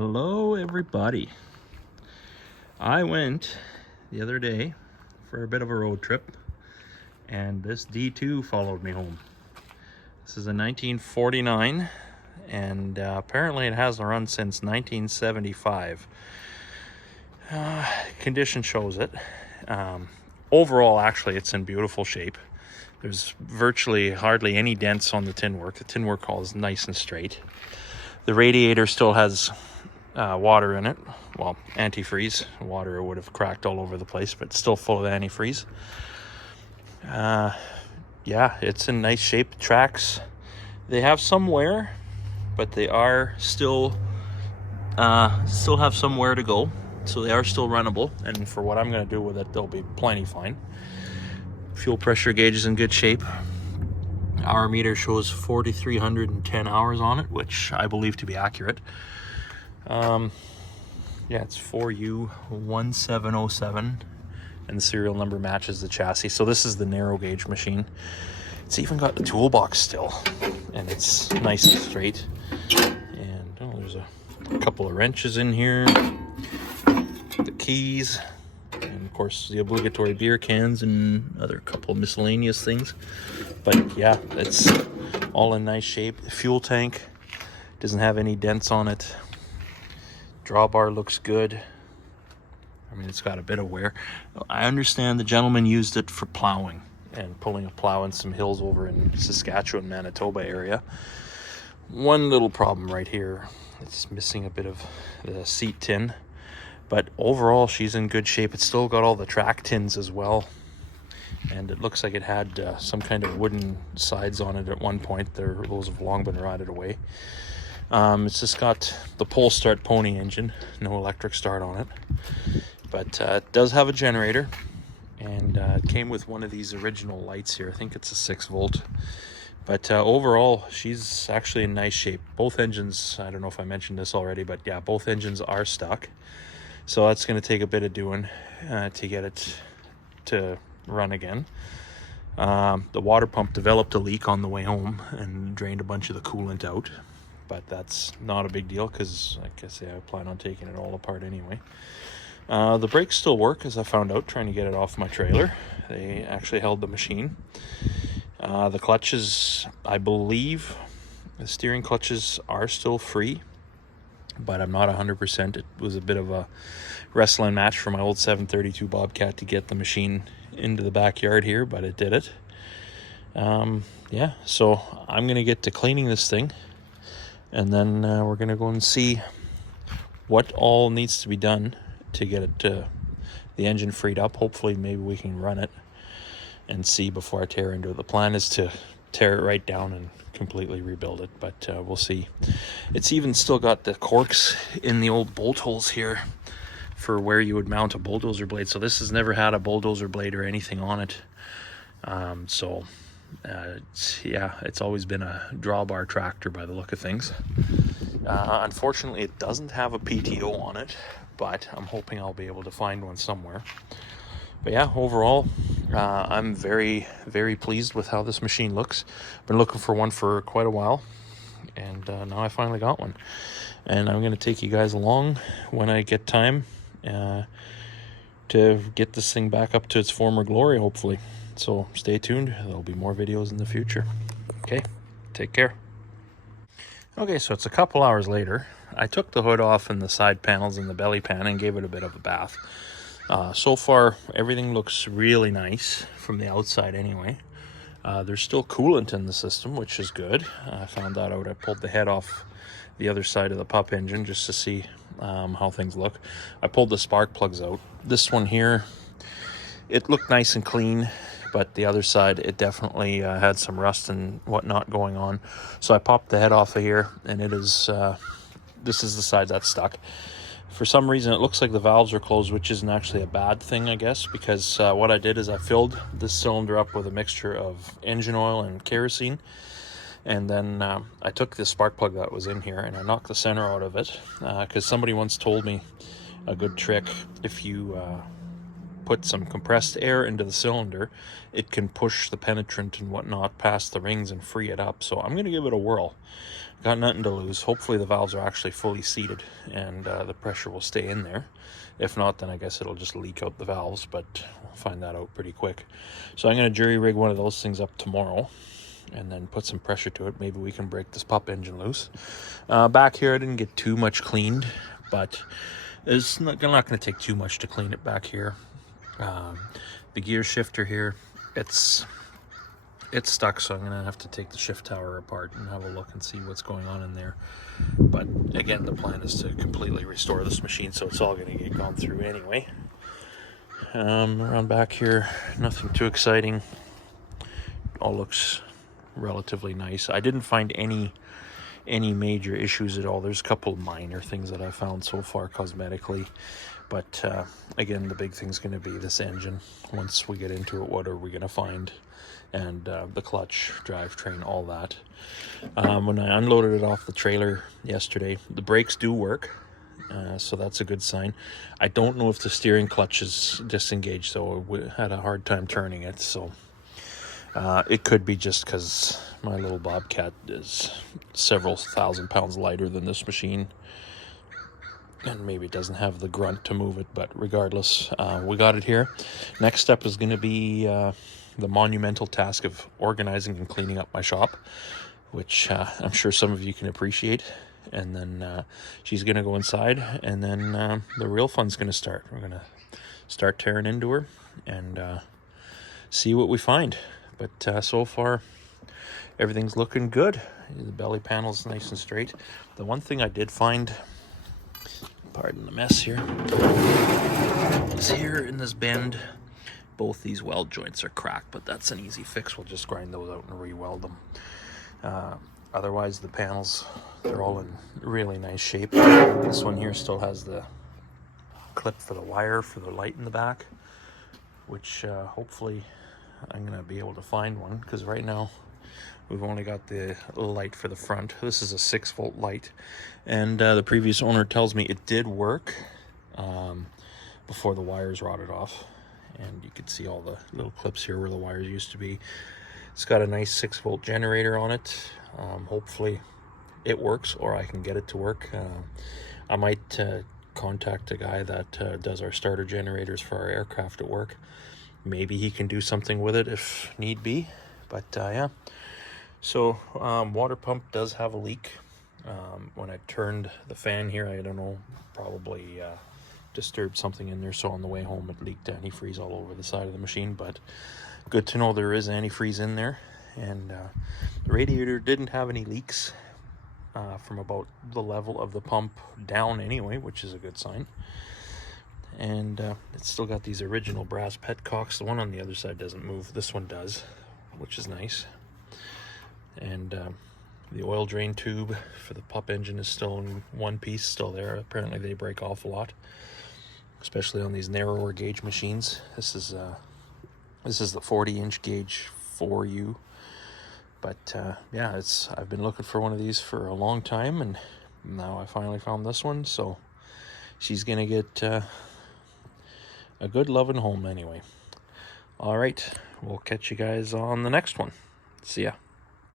Hello everybody. I went the other day for a bit of a road trip and this D2 followed me home. This is a 1949 and apparently it hasn't run since 1975. Condition shows it. Overall, actually, it's in beautiful shape. There's virtually hardly any dents on the tin work. The tin work all is nice and straight. The radiator still has water in it. Well, antifreeze. Water would have cracked all over the place, but still full of antifreeze. Yeah, it's in nice shape. Tracks, they have some wear, but they are still have some wear to go. So they are still runnable, and for what I'm going to do with it, they'll be plenty fine. Fuel pressure gauge is in good shape. Hour meter shows 4,310 hours on it, which I believe to be accurate. Yeah, it's 4U1707, and the serial number matches the chassis. So this is the narrow gauge machine. It's even got the toolbox still, and it's nice and straight. And there's a couple of wrenches in here, the keys, and of course the obligatory beer cans and other couple of miscellaneous things. But yeah, it's all in nice shape. The fuel tank doesn't have any dents on it. Drawbar looks good. I mean, it's got a bit of wear. I understand the gentleman used it for plowing and pulling a plow in some hills over in Saskatchewan, Manitoba area. One little problem right here, it's missing a bit of the seat tin, but overall she's in good shape. It's still got all the track tins as well, and it looks like it had some kind of wooden sides on it at one point. Those have long been rotted away. It's just got the pull start pony engine, no electric start on it, but it does have a generator, and it came with one of these original lights here. I think it's a 6-volt, but overall she's actually in nice shape. Both engines, I don't know if I mentioned this already, but yeah, both engines are stuck, so that's going to take a bit of doing to get it to run again. The water pump developed a leak on the way home and drained a bunch of the coolant out, but that's not a big deal because, like I say, I plan on taking it all apart anyway. The brakes still work, as I found out trying to get it off my trailer. They actually held the machine. The clutches, I believe the steering clutches are still free, but I'm not 100%. It was a bit of a wrestling match for my old 732 Bobcat to get the machine into the backyard here, but it did it. Yeah, so I'm going to get to cleaning this thing, and then we're going to go and see what all needs to be done to get it the engine freed up. Hopefully maybe we can run it and see before I tear into it. The plan is to tear it right down and completely rebuild it, but we'll see. It's even still got the corks in the old bolt holes here for where you would mount a bulldozer blade. So this has never had a bulldozer blade or anything on it. Yeah, it's always been a drawbar tractor by the look of things. Unfortunately, it doesn't have a PTO on it, but I'm hoping I'll be able to find one somewhere. But yeah, overall, I'm very, very pleased with how this machine looks. Been looking for one for quite a while, and now I finally got one. And I'm going to take you guys along when I get time to get this thing back up to its former glory, hopefully. So stay tuned. There'll be more videos in the future. Okay, take care. Okay, so it's a couple hours later. I took the hood off and the side panels and the belly pan and gave it a bit of a bath. So far, everything looks really nice from the outside anyway. There's still coolant in the system, which is good. I found that out. I pulled the head off the other side of the pup engine just to see how things look. I pulled the spark plugs out. This one here, it looked nice and clean, but the other side, it definitely had some rust and whatnot going on. So I popped the head off of here, and it is this is the side that's stuck. For some reason, it looks like the valves are closed, which isn't actually a bad thing, I guess, because what I did is I filled this cylinder up with a mixture of engine oil and kerosene, and then I took the spark plug that was in here and I knocked the center out of it, because somebody once told me a good trick: if you put some compressed air into the cylinder, it can push the penetrant and whatnot past the rings and free it up. So I'm going to give it a whirl. Got nothing to lose. Hopefully the valves are actually fully seated and the pressure will stay in there. If not, then I guess it'll just leak out the valves, but we'll find that out pretty quick. So I'm going to jury rig one of those things up tomorrow and then put some pressure to it. Maybe we can break this pup engine loose. Back here I didn't get too much cleaned, but it's not going to take too much to clean it back here. The gear shifter here, it's stuck, so I'm going to have to take the shift tower apart and have a look and see what's going on in there. But again, the plan is to completely restore this machine, so it's all going to get gone through anyway. Around back here, nothing too exciting. All looks relatively nice. I didn't find any major issues at all. There's a couple of minor things that I found so far cosmetically, but again, the big thing's going to be this engine. Once we get into it, what are we going to find? And the clutch, drivetrain, all that. When I unloaded it off the trailer yesterday, the brakes do work, so that's a good sign. I don't know if the steering clutch is disengaged, so we had a hard time turning it, so it could be just because my little Bobcat is several thousand pounds lighter than this machine, and maybe it doesn't have the grunt to move it, but regardless, we got it here. Next step is going to be the monumental task of organizing and cleaning up my shop, which I'm sure some of you can appreciate. And then she's going to go inside, and then the real fun's going to start. We're going to start tearing into her and see what we find. But so far, everything's looking good. The belly panel's nice and straight. The one thing I did find, pardon the mess here, is here in this bend, both these weld joints are cracked, but that's an easy fix. We'll just grind those out and re-weld them. Otherwise, the panels, they're all in really nice shape. This one here still has the clip for the wire for the light in the back, which hopefully I'm going to be able to find one, because right now we've only got the light for the front. This is a 6-volt light, and the previous owner tells me it did work before the wires rotted off. And you can see all the little clips here where the wires used to be. It's got a nice 6-volt generator on it. Hopefully it works, or I can get it to work. I might contact a guy that does our starter generators for our aircraft at work. Maybe he can do something with it if need be. But yeah, so water pump does have a leak. When I turned the fan here, I don't know, probably disturbed something in there, so on the way home it leaked antifreeze all over the side of the machine. But good to know there is antifreeze in there. And the radiator didn't have any leaks from about the level of the pump down anyway, which is a good sign. And it's still got these original brass petcocks. The one on the other side doesn't move. This one does, which is nice. And the oil drain tube for the pup engine is still in one piece, still there. Apparently they break off a lot, especially on these narrower gauge machines. This is the 40-inch gauge 4U. But yeah, I've been looking for one of these for a long time, and now I finally found this one. So she's gonna get a good loving home anyway. All right, we'll catch you guys on the next one. See ya.